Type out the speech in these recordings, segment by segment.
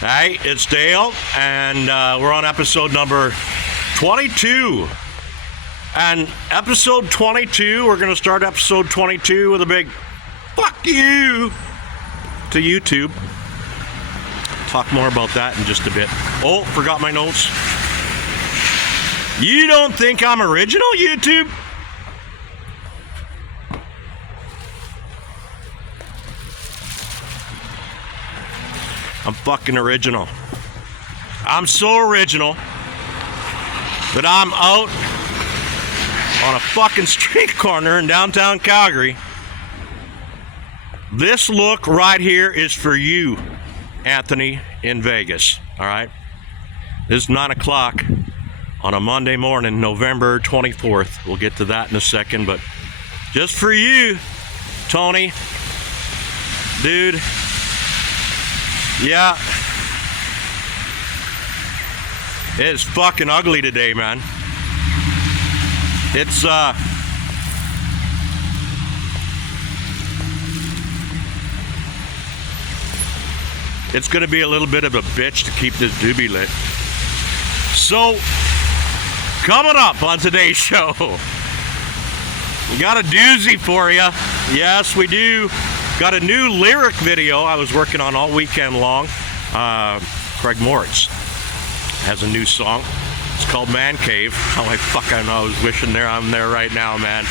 Hey, it's Dale, and we're on episode number 22. And episode 22, we're going to start episode 22 with a big fuck you to YouTube. Talk more about that in just a bit. Oh, forgot my notes. You don't think I'm original, YouTube? I'm fucking original. I'm so original that I'm out on a fucking street corner in downtown Calgary. This look right here is for you, Anthony, in Vegas. All right? This is 9 o'clock on a Monday morning, November 24th. We'll get to that in a second, but just for you, Tony, dude. Yeah, it's fucking ugly today, man. It's gonna be a little bit of a bitch to keep this doobie lit. So, coming up on today's show, we got a doozy for you. Yes, we do. Got a new lyric video I was working on all weekend long. Craig Moritz has a new song. It's called Man Cave. How I know, I was wishing I'm there right now, man.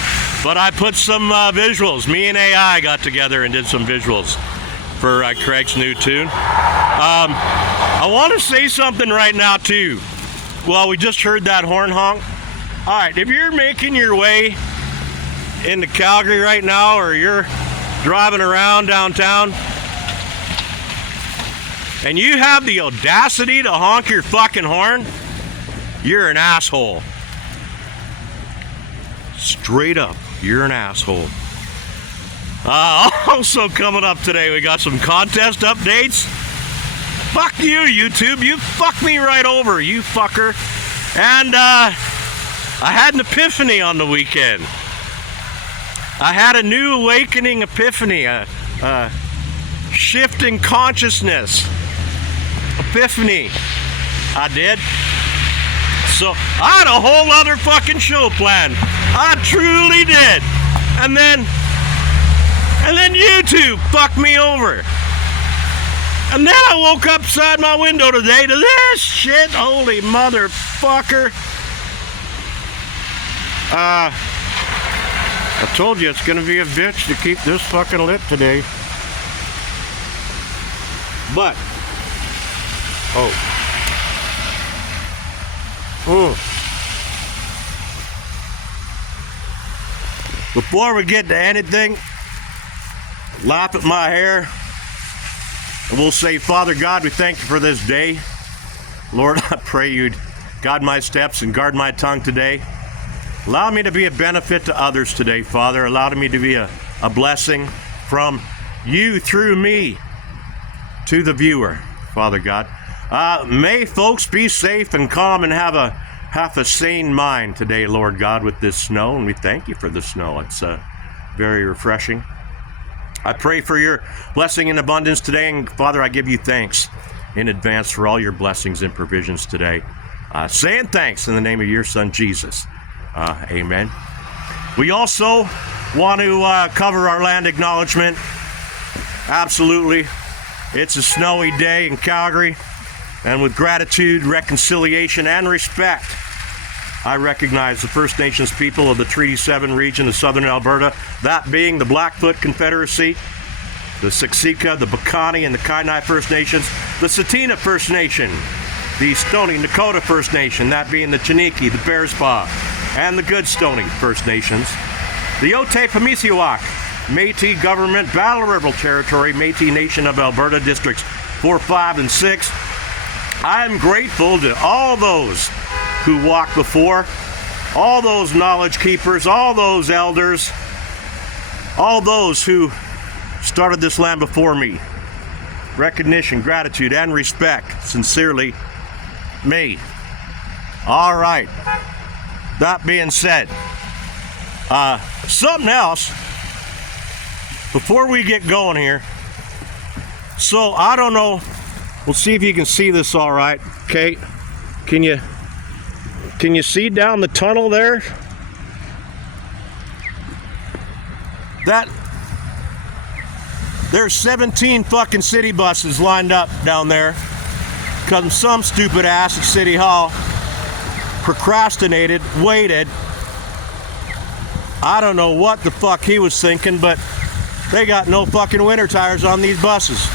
But I put some visuals. Me and AI got together and did some visuals for Craig's new tune. I want to say something right now, too. Well, we just heard that horn honk. All right, if you're making your way into Calgary right now, or you're driving around downtown and you have the audacity to honk your fucking horn, you're an asshole. Straight up, you're an asshole. Also coming up today, we got some contest updates. Fuck you, YouTube. You fucked me right over, you fucker. And I had an epiphany on the weekend. I had a new awakening epiphany, a shift in consciousness epiphany. I did. So I had a whole other fucking show planned. I truly did. And then YouTube fucked me over. And then I woke up beside my window today to this shit. Holy motherfucker. I told you it's gonna be a bitch to keep this fucking lit today. But before we get to anything, lap at my hair, and we'll say, Father God, we thank you for this day. Lord, I pray you'd guide my steps and guard my tongue today. Allow me to be a benefit to others today, Father. Allow me to be a blessing from you through me to the viewer, Father God. May folks be safe and calm and have a sane mind today, Lord God, with this snow. And we thank you for the snow. It's very refreshing. I pray for your blessing and abundance today. And Father, I give you thanks in advance for all your blessings and provisions today. Saying thanks in the name of your Son, Jesus. Amen. We also want to cover our land acknowledgement. Absolutely. It's a snowy day in Calgary, and with gratitude, reconciliation, and respect, I recognize the First Nations people of the Treaty 7 region of southern Alberta, that being the Blackfoot Confederacy, the Siksika, the Bacani, and the Kainai First Nations, the Tsuut'ina First Nation, the Stoney Nakoda First Nation, that being the Chiniki, the Bearspaw, and the Goodstoney First Nations, the Otipemisiwak, Métis Government, Battle River Territory, Métis Nation of Alberta, Districts 4, 5, and 6. I am grateful to all those who walked before, all those knowledge keepers, all those elders, all those who started this land before me. Recognition, gratitude, and respect. Sincerely, me. All right. That being said, something else before we get going here. So I don't know We'll see if you can see this all right. Okay, can you see down the tunnel there? There's 17 fucking city buses lined up down there because some stupid ass at City Hall procrastinated, waited. I don't know what the fuck he was thinking, but they got no fucking winter tires on these buses.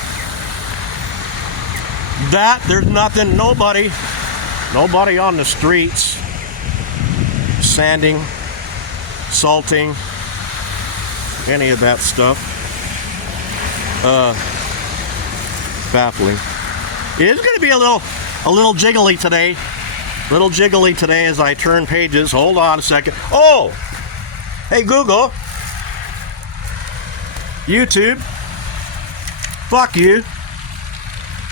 There's nothing, nobody on the streets sanding, salting, any of that stuff. Baffling. It is going to be a little jiggly today. Little jiggly today as I turn pages. Hold on a second. Oh! Hey Google. YouTube. Fuck you.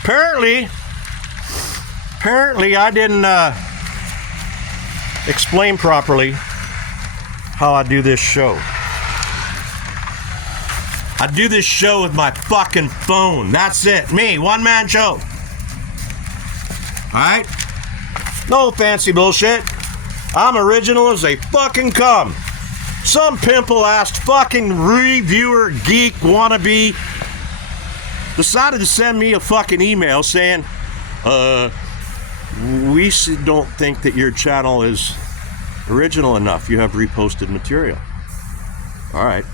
Apparently I didn't explain properly how I do this show. I do this show with my fucking phone. That's it. Me, one-man show. Alright? No fancy bullshit. I'm original as they fucking come. Some pimple-assed fucking reviewer, geek, wannabe decided to send me a fucking email saying, we don't think that your channel is original enough. You have reposted material. Alright.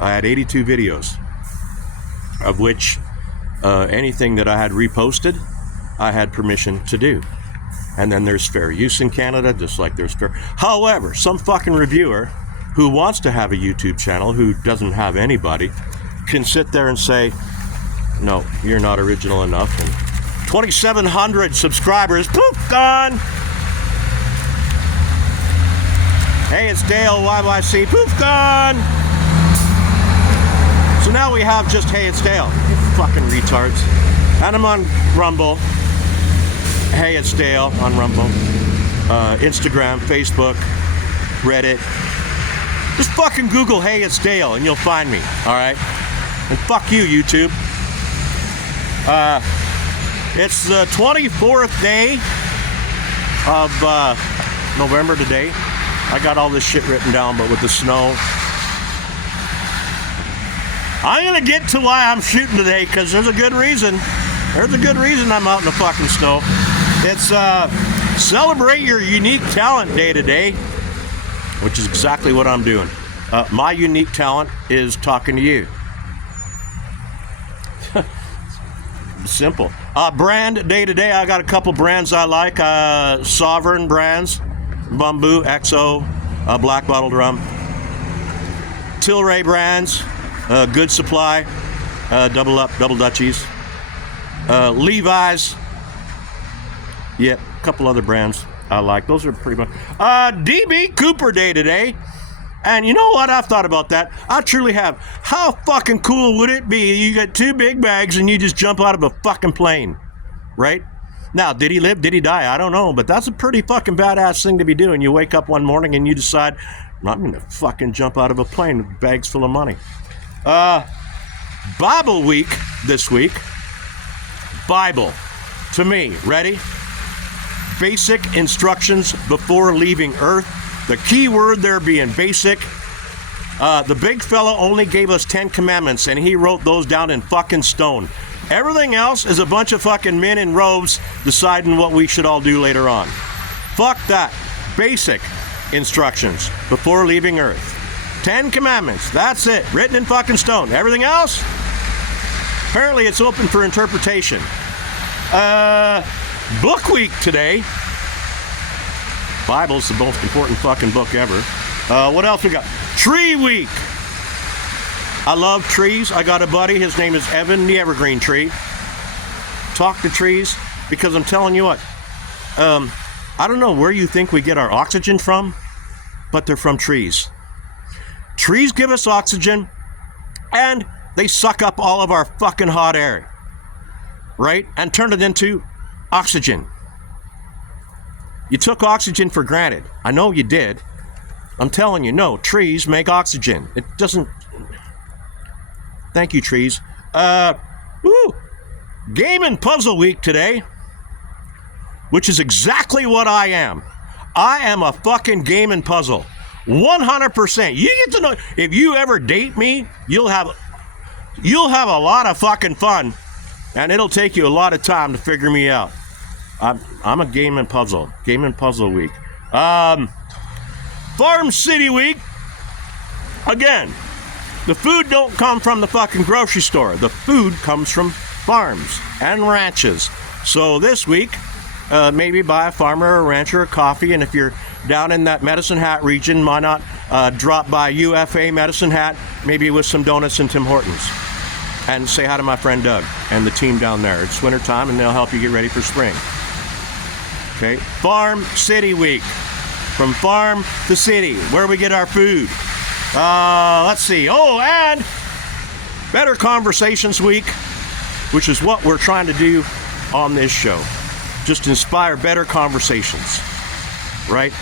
I had 82 videos, of which anything that I had reposted, I had permission to do. And then there's fair use in Canada, just like there's fair. However, some fucking reviewer who wants to have a YouTube channel, who doesn't have anybody, can sit there and say, no, you're not original enough. And 2,700 subscribers, poof, gone. Hey, it's Dale, YYC, poof, gone. So now we have just Hey It's Dale. You fucking retards. And I'm on Rumble. Hey It's Dale on Rumble. Instagram, Facebook, Reddit. Just fucking Google Hey It's Dale and you'll find me. Alright? And fuck you, YouTube. It's the 24th day of November today. I got all this shit written down, but with the snow. I'm gonna get to why I'm shooting today, because there's a good reason. There's a good reason I'm out in the fucking snow. It's Celebrate Your Unique Talent Day today, which is exactly what I'm doing. My unique talent is talking to you. Simple. Brand Day today, I got a couple brands I like. Sovereign brands, Bamboo, XO, Black Bottle Drum. Tilray brands, Good Supply, Double Up, Double Dutchies. Levi's. Yeah, a couple other brands I like. Those are pretty much. DB Cooper Day today. And you know what? I've thought about that. I truly have. How fucking cool would it be? You get two big bags and you just jump out of a fucking plane. Right? Now, did he live? Did he die? I don't know. But that's a pretty fucking badass thing to be doing. You wake up one morning and you decide, I'm going to fucking jump out of a plane with bags full of money. Bible week this week. Bible. To me. Ready? Basic instructions before leaving Earth. The key word there being basic. The big fella only gave us 10 commandments and he wrote those down in fucking stone. Everything else is a bunch of fucking men in robes deciding what we should all do later on. Fuck that. Basic instructions before leaving Earth. 10 commandments. That's it. Written in fucking stone. Everything else? Apparently it's open for interpretation. Book week today. Bible's the most important fucking book ever. What else we got? Tree week. I love trees. I got a buddy. His name is Evan, the evergreen tree. Talk to trees, because I'm telling you what. I don't know where you think we get our oxygen from, but they're from trees. Trees give us oxygen, and they suck up all of our fucking hot air, right? And turn it into oxygen. You took oxygen for granted. I know you did. I'm telling you, no, trees make oxygen. It doesn't. Thank you, trees. Game and puzzle week today, which is exactly what I am. I am a fucking game and puzzle. 100%. You get to know, if you ever date me, you'll have a lot of fucking fun, and it'll take you a lot of time to figure me out. I'm a game and puzzle week. Farm City week. Again, the food don't come from the fucking grocery store. The food comes from farms and ranches. So this week, maybe buy a farmer or a rancher a coffee, and if you're down in that Medicine Hat region, why not drop by UFA Medicine Hat, maybe with some donuts and Tim Hortons, and say hi to my friend Doug and the team down there. It's winter time, and they'll help you get ready for spring. Okay, Farm City week. From farm to city, where we get our food. Let's see. Oh, and Better Conversations week, which is what we're trying to do on this show. Just inspire better conversations, right?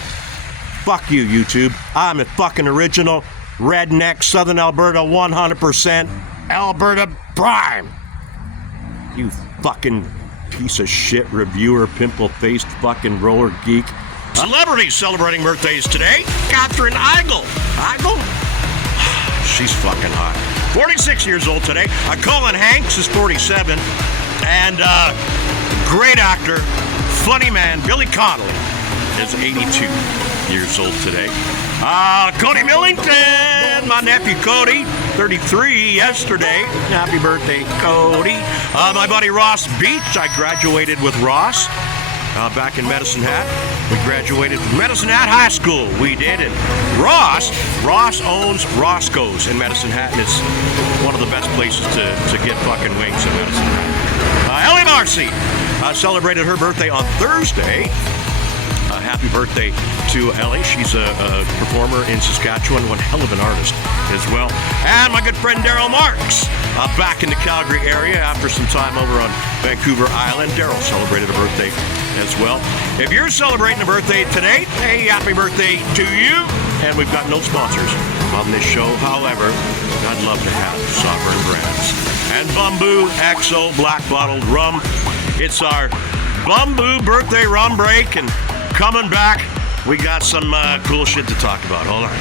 Fuck you, YouTube. I'm a fucking original redneck Southern Alberta 100% Alberta prime. You fucking piece of shit reviewer, pimple-faced fucking roller geek. Celebrities celebrating birthdays today. Catherine Eigel. Eigel? She's fucking hot. 46 years old today. Colin Hanks is 47. And great actor, funny man, Billy Connolly is 82 years old today. Cody Millington, my nephew Cody, 33 yesterday. Happy birthday, Cody. My buddy Ross Beach, I graduated with Ross back in Medicine Hat. We graduated from Medicine Hat High School. We did. And Ross owns Roscoe's in Medicine Hat, and it's one of the best places to get fucking wings in Medicine Hat. Ellie Marcy celebrated her birthday on Thursday. Happy birthday to Ellie. She's a performer in Saskatchewan, one hell of an artist as well. And my good friend Daryl Marks, back in the Calgary area after some time over on Vancouver Island. Daryl celebrated a birthday as well. If you're celebrating a birthday today, hey, happy birthday to you. And we've got no sponsors on this show. However, I'd love to have Sovereign Brands and Bumbu XO Black Bottled Rum. It's our Bumbu birthday rum break, and coming back, we got some cool shit to talk about. Hold on.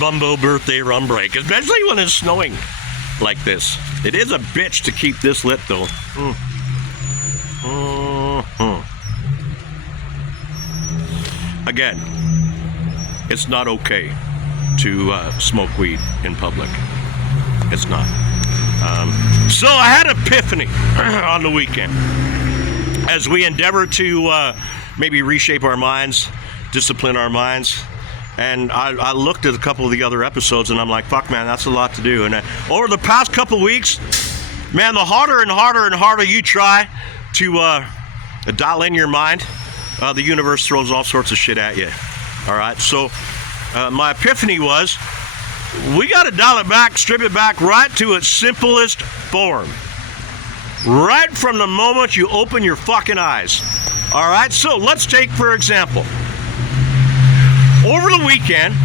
Bumbo birthday rum break, especially when it's snowing like this. It is a bitch to keep this lit, though. Again, it's not okay to smoke weed in public. It's not. So I had an epiphany on the weekend as we endeavor to maybe reshape our minds, discipline our minds. And I looked at a couple of the other episodes, and I'm like, fuck, man, that's a lot to do. And over the past couple of weeks, man, the harder and harder and harder you try to dial in your mind, the universe throws all sorts of shit at you. All right? So my epiphany was, we got to dial it back, strip it back right to its simplest form. Right from the moment you open your fucking eyes. All right? So let's take, for example, over the weekend,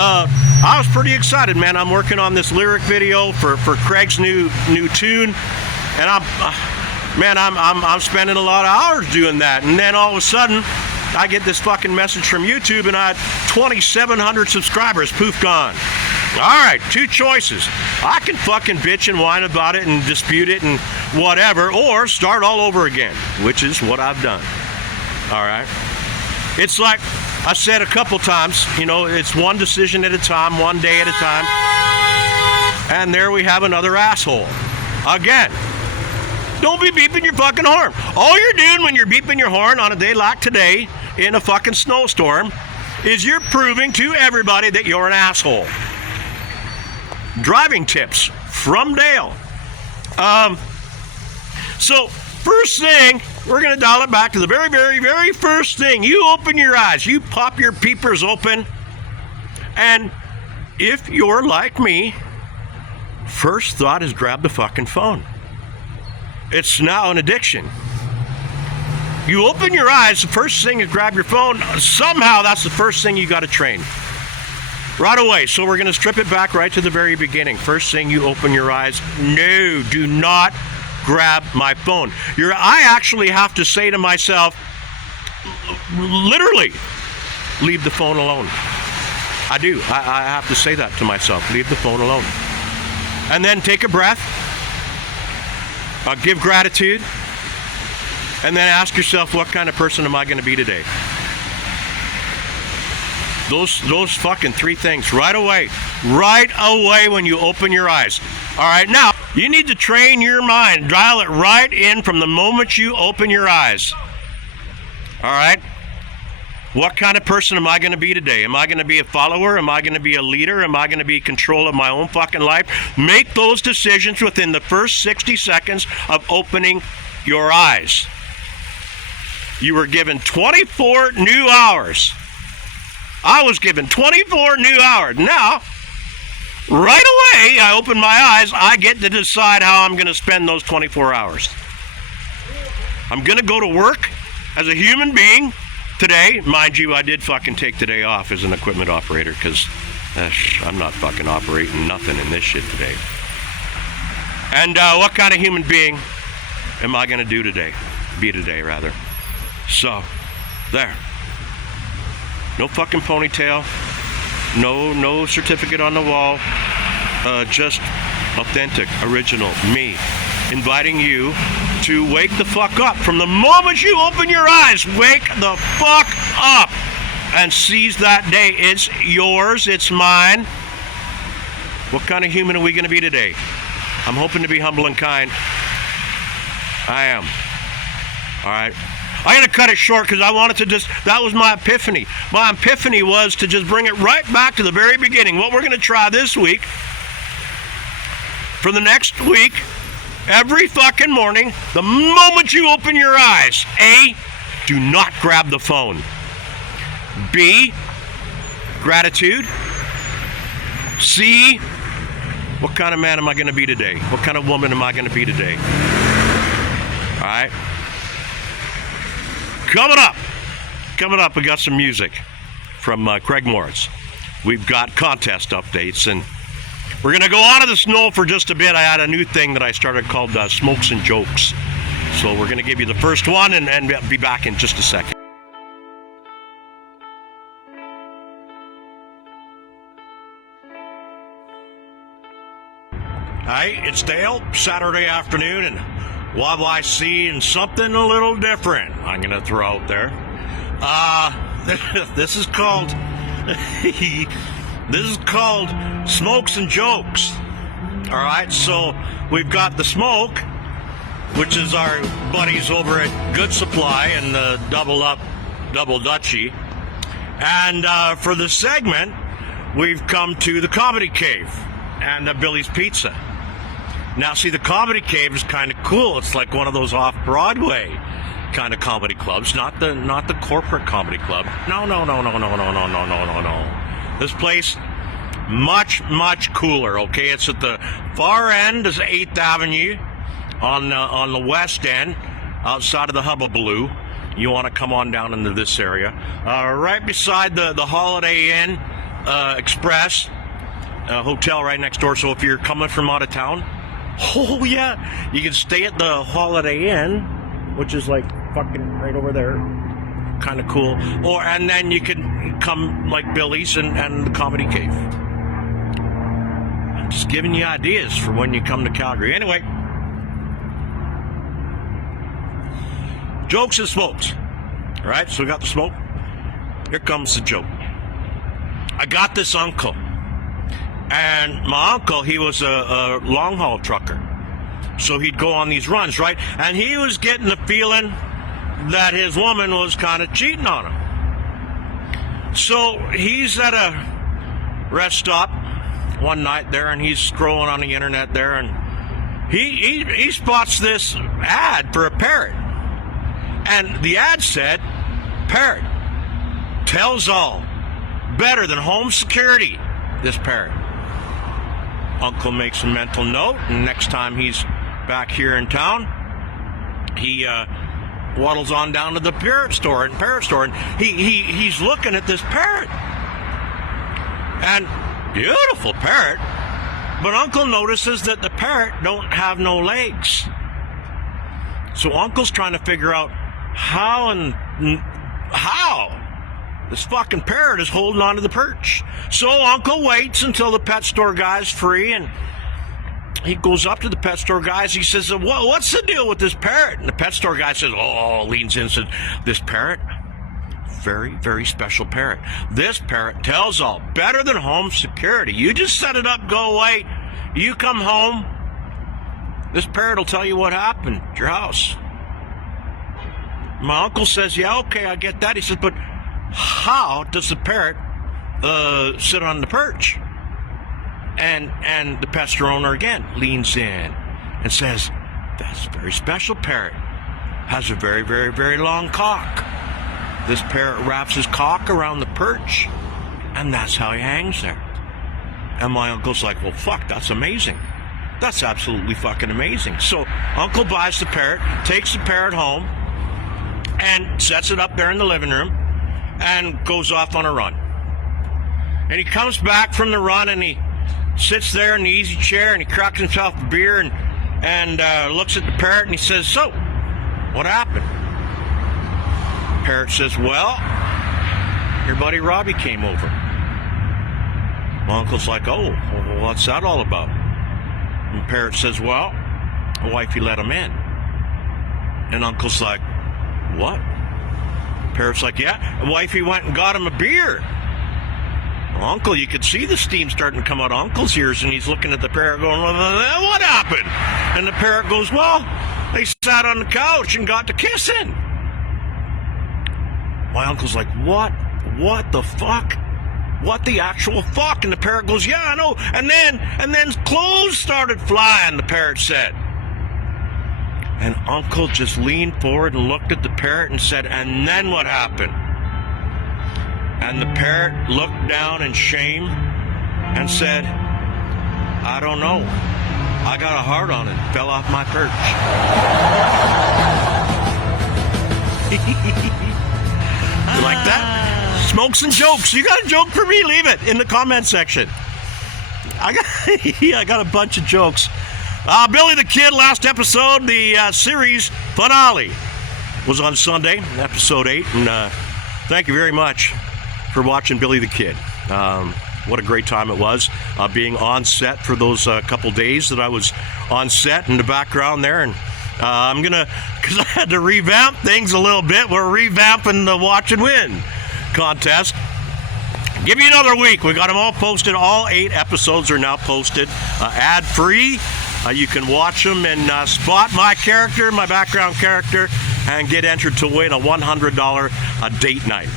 I was pretty excited, man. I'm working on this lyric video for Craig's new tune, and I'm spending a lot of hours doing that. And then all of a sudden, I get this fucking message from YouTube, and I had 2,700 subscribers. Poof, gone. All right, two choices. I can fucking bitch and whine about it and dispute it and whatever, or start all over again, which is what I've done. All right. It's like I said a couple times, you know, it's one decision at a time, one day at a time. And there we have another asshole. Again, don't be beeping your fucking horn. All you're doing when you're beeping your horn on a day like today in a fucking snowstorm is you're proving to everybody that you're an asshole. Driving tips from Dale. So first thing, we're going to dial it back to the very, very, very first thing. You open your eyes. You pop your peepers open. And if you're like me, first thought is grab the fucking phone. It's now an addiction. You open your eyes, the first thing is grab your phone. Somehow that's the first thing you got to train. Right away. So we're going to strip it back right to the very beginning. First thing you open your eyes, no, do not grab my phone. I actually have to say to myself, literally, leave the phone alone. I do. I have to say that to myself. Leave the phone alone. And then take a breath. Give gratitude. And then ask yourself, what kind of person am I going to be today? Those fucking three things right away when you open your eyes. All right, now you need to train your mind, dial it right in from the moment you open your eyes. All right, what kind of person am I going to be today? Am I going to be a follower? Am I going to be a leader? Am I going to be in control of my own fucking life? Make those decisions within the first 60 seconds of opening your eyes. You were given 24 new hours. I was given 24 new hours. Now, right away, I open my eyes, I get to decide how I'm going to spend those 24 hours. I'm going to go to work as a human being today. Mind you, I did fucking take today off as an equipment operator because I'm not fucking operating nothing in this shit today. And what kind of human being am I going to do today? Be today, rather. So, there. No fucking ponytail, no certificate on the wall, just authentic, original, me, inviting you to wake the fuck up. From the moment you open your eyes, wake the fuck up and seize that day. It's yours, it's mine. What kind of human are we going to be today? I'm hoping to be humble and kind. I am. All right. I'm going to cut it short because I wanted to that was my epiphany. My epiphany was to just bring it right back to the very beginning. What we're going to try this week, for the next week, every fucking morning, the moment you open your eyes, A, do not grab the phone. B, gratitude. C, what kind of man am I going to be today? What kind of woman am I going to be today? All right. Coming up, we got some music from Craig Moritz. We've got contest updates, and we're going to go out of the snow for just a bit. I had a new thing that I started called Smokes and Jokes. So we're going to give you the first one and be back in just a second. Hey, it's Dale, Saturday afternoon, and what I see and something a little different I'm going to throw out there. This is called Smokes and Jokes. All right, so we've got the Smoke, which is our buddies over at Good Supply and the Double Dutchie. And for the segment, we've come to the Comedy Cave and Billy's Pizza. Now, see, the Comedy Cave is kind of cool. It's like one of those off-Broadway kind of comedy clubs, not the corporate comedy club. No. This place, much cooler, okay? It's at the far end is 8th Avenue on the west end, outside of the Hubbabaloo. You want to come on down into this area. Right beside the Holiday Inn, Express hotel right next door. So if you're coming from out of town, oh yeah, you can stay at the Holiday Inn, which is like fucking right over there. Kind of cool. And then you can come like Billy's and the Comedy Cave. I'm just giving you ideas for when you come to Calgary. Anyway, jokes and smokes. All right, so we got the smoke. Here comes the joke. I got this uncle. And my uncle, he was a long haul trucker. So he'd go on these runs, right? And he was getting the feeling that his woman was kind of cheating on him. So he's at a rest stop one night there, and he's scrolling on the internet there, and he spots this ad for a parrot. And the ad said, "Parrot tells all, better than home security." This parrot. Uncle makes a mental note, and next time he's back here in town, he waddles on down to the parrot store, and he's looking at this parrot. And beautiful parrot, but Uncle notices that the parrot don't have no legs. So Uncle's trying to figure out how this fucking parrot is holding on to the perch. So Uncle waits until the pet store guy's free, and he goes up to the pet store guys. He says, "What's the deal with this parrot?" And the pet store guy says, leans in and says, "This parrot, very, very special parrot. This parrot tells all, better than home security. You just set it up, go away. You come home, this parrot will tell you what happened at your house." My uncle says, "Yeah, okay, I get that." He says, "But how does the parrot sit on the perch?" And the pet store owner again leans in and says, "That's a very special parrot. Has a very, very, very long cock. This parrot wraps his cock around the perch, and that's how he hangs there." And my uncle's like, "Well, fuck, that's amazing. That's absolutely fucking amazing." So Uncle buys the parrot, takes the parrot home, and sets it up there in the living room, and goes off on a run. And he comes back from the run, and he sits there in the easy chair, and he cracks himself a beer, and looks at the parrot, and he says, "So, what happened?" Parrot says, "Well, your buddy Robbie came over." My uncle's like, "Oh, what's that all about?" And parrot says, "Well, wifey let him in." And Uncle's like, "What?" Parrot's like, "Yeah, wifey went and got him a beer." Well, Uncle, you could see the steam starting to come out of Uncle's ears, and he's looking at the parrot going, "Well, what happened?" And the parrot goes, "Well, they sat on the couch and got to kissing." My uncle's like, What the fuck? What the actual fuck?" And the parrot goes, "Yeah, I know. And then clothes started flying," the parrot said. And Uncle just leaned forward and looked at the parrot and said, "And then what happened?" And the parrot looked down in shame and said, "I don't know. I got a hard on and fell off my perch." You like that? Smokes and jokes. You got a joke for me? Leave it in the comment section. I got a bunch of jokes. Billy the Kid, last episode, the series finale was on Sunday, episode 8. And thank you very much for watching Billy the Kid. What a great time it was being on set for those couple days that I was on set in the background there. And I'm going to, because I had to revamp things a little bit, we're revamping the Watch and Win contest. Give you another week. We got them all posted. All 8 episodes are now posted ad-free. You can watch them and spot my character, my background character, and get entered to win a $100 date night.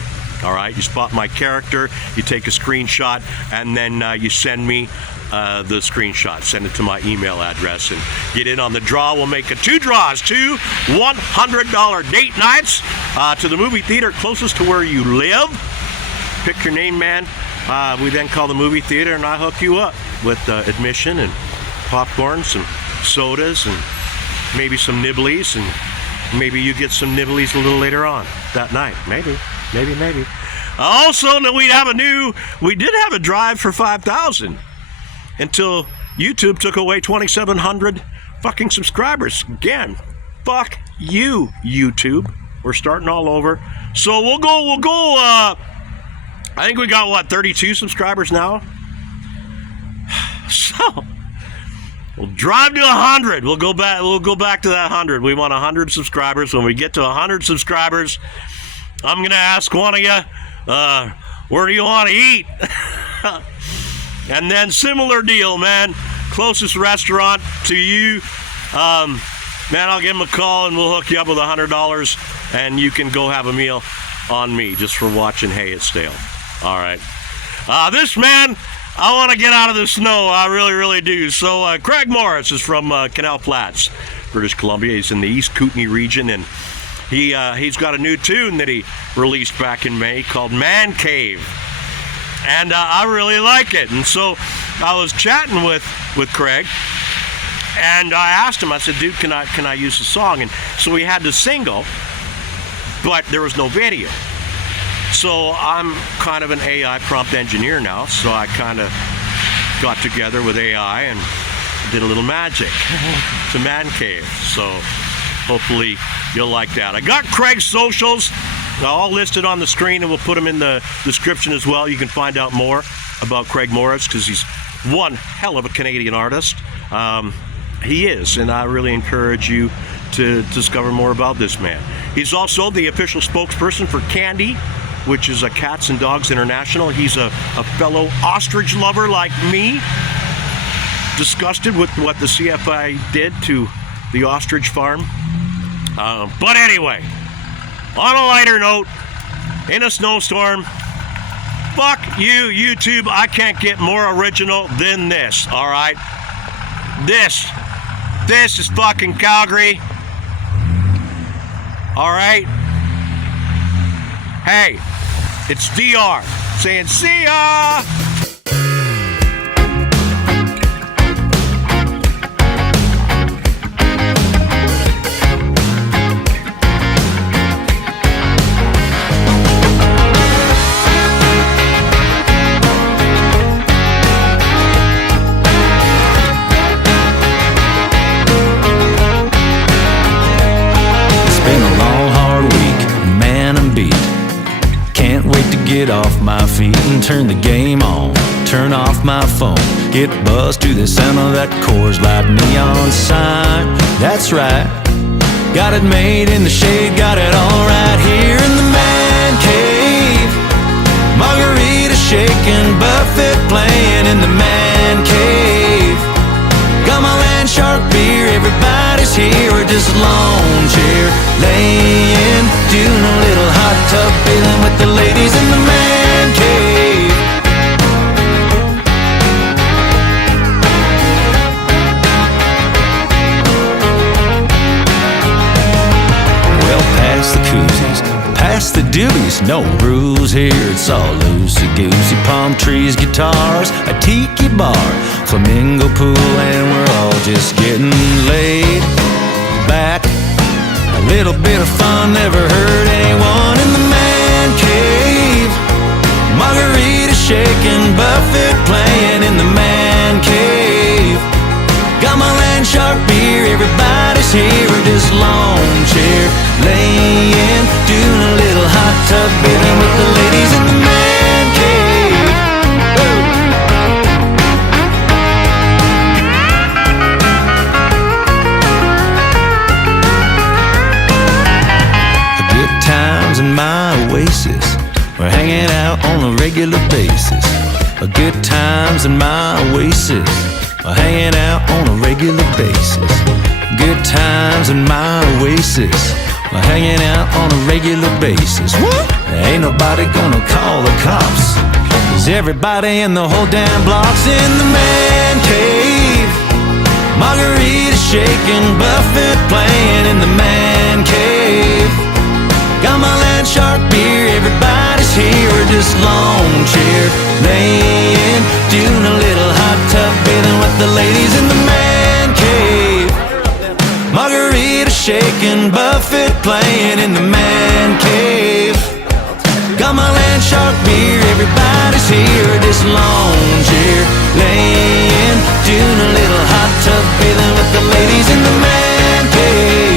All right, you spot my character, you take a screenshot, and then you send me the screenshot. Send it to my email address and get in on the draw. We'll make 2 draws, 2 $100 date nights to the movie theater closest to where you live. Pick your name, man. We then call the movie theater, and I hook you up with admission and popcorn, some sodas, and maybe some nibblies, and maybe you get some nibblies a little later on that night. Maybe. Also, we did have a drive for 5,000 until YouTube took away 2,700 fucking subscribers. Again, fuck you, YouTube. We're starting all over. So we'll go, I think we got, 32 subscribers now? So, we'll drive to 100. We'll go back to that 100. We want 100 subscribers. When we get to 100 subscribers, I'm going to ask one of you, where do you want to eat? And then similar deal, man. Closest restaurant to you. Man, I'll give him a call and we'll hook you up with $100 and you can go have a meal on me just for watching Hay It's Stale. All right. This man, I want to get out of the snow. I really, really do. So Craig Moritz is from Canal Flats, British Columbia. He's in the East Kootenay region, and he's got a new tune that he released back in May called Man Cave. And I really like it. And so I was chatting with Craig, and I asked him, I said, dude, can I use the song? And so we had the single, but there was no video. So I'm kind of an AI prompt engineer now, so I kind of got together with AI and did a little magic to Man Cave. So hopefully you'll like that. I got Craig's socials all listed on the screen, and we'll put them in the description as well. You can find out more about Craig Moritz because he's one hell of a Canadian artist. He is, and I really encourage you to discover more about this man. He's also the official spokesperson for Candy, which is a Cats and Dogs International. He's a fellow ostrich lover like me, disgusted with what the CFI did to the ostrich farm. But anyway, on a lighter note, in a snowstorm, fuck you, YouTube. I can't get more original than this, all right? This is fucking Calgary. All right? Hey, it's DR saying, see ya! Get off my feet and turn the game on. Turn off my phone, get buzzed to the sound of that Coors Light neon sign. That's right, got it made in the shade, got it all right here in the man cave. Margarita shaking, buffet playing in the man cave. Got my land shark beer, everybody's here. We're just lawn chair laying, doing a little hot tub bathing with the ladies in the man cave. Well, past the koozies, past the doobies, no rules here, it's all loosey-goosey. Palm trees, guitars, a tiki bar, flamingo pool, and we're all just getting laid back. A little bit of fun never hurt anyone in the man cave. Margarita shaking, buffet playing in the man cave. Got my land shark beer, everybody's here. We're just lawn chair laying, doing a little hot tub bathing with the ladies in the man cave. Good times in my oasis, we're hanging out on a regular basis. Good times in my oasis, we're hanging out on a regular basis. Good times in my oasis, we're hanging out on a regular basis. What? Ain't nobody gonna call the cops, 'cause everybody in the whole damn block's in the man cave. Margarita shaking, buffet playing in the man cave. Got my land shark beer, everybody's here. We're just lawn chair laying, doing a little hot tub bathing with the ladies in the man cave. Margarita shaking, buffet playing in the man cave. Got my land shark beer. Everybody's here at this lawn chair, laying, doing a little hot tub bathing with the ladies in the man cave.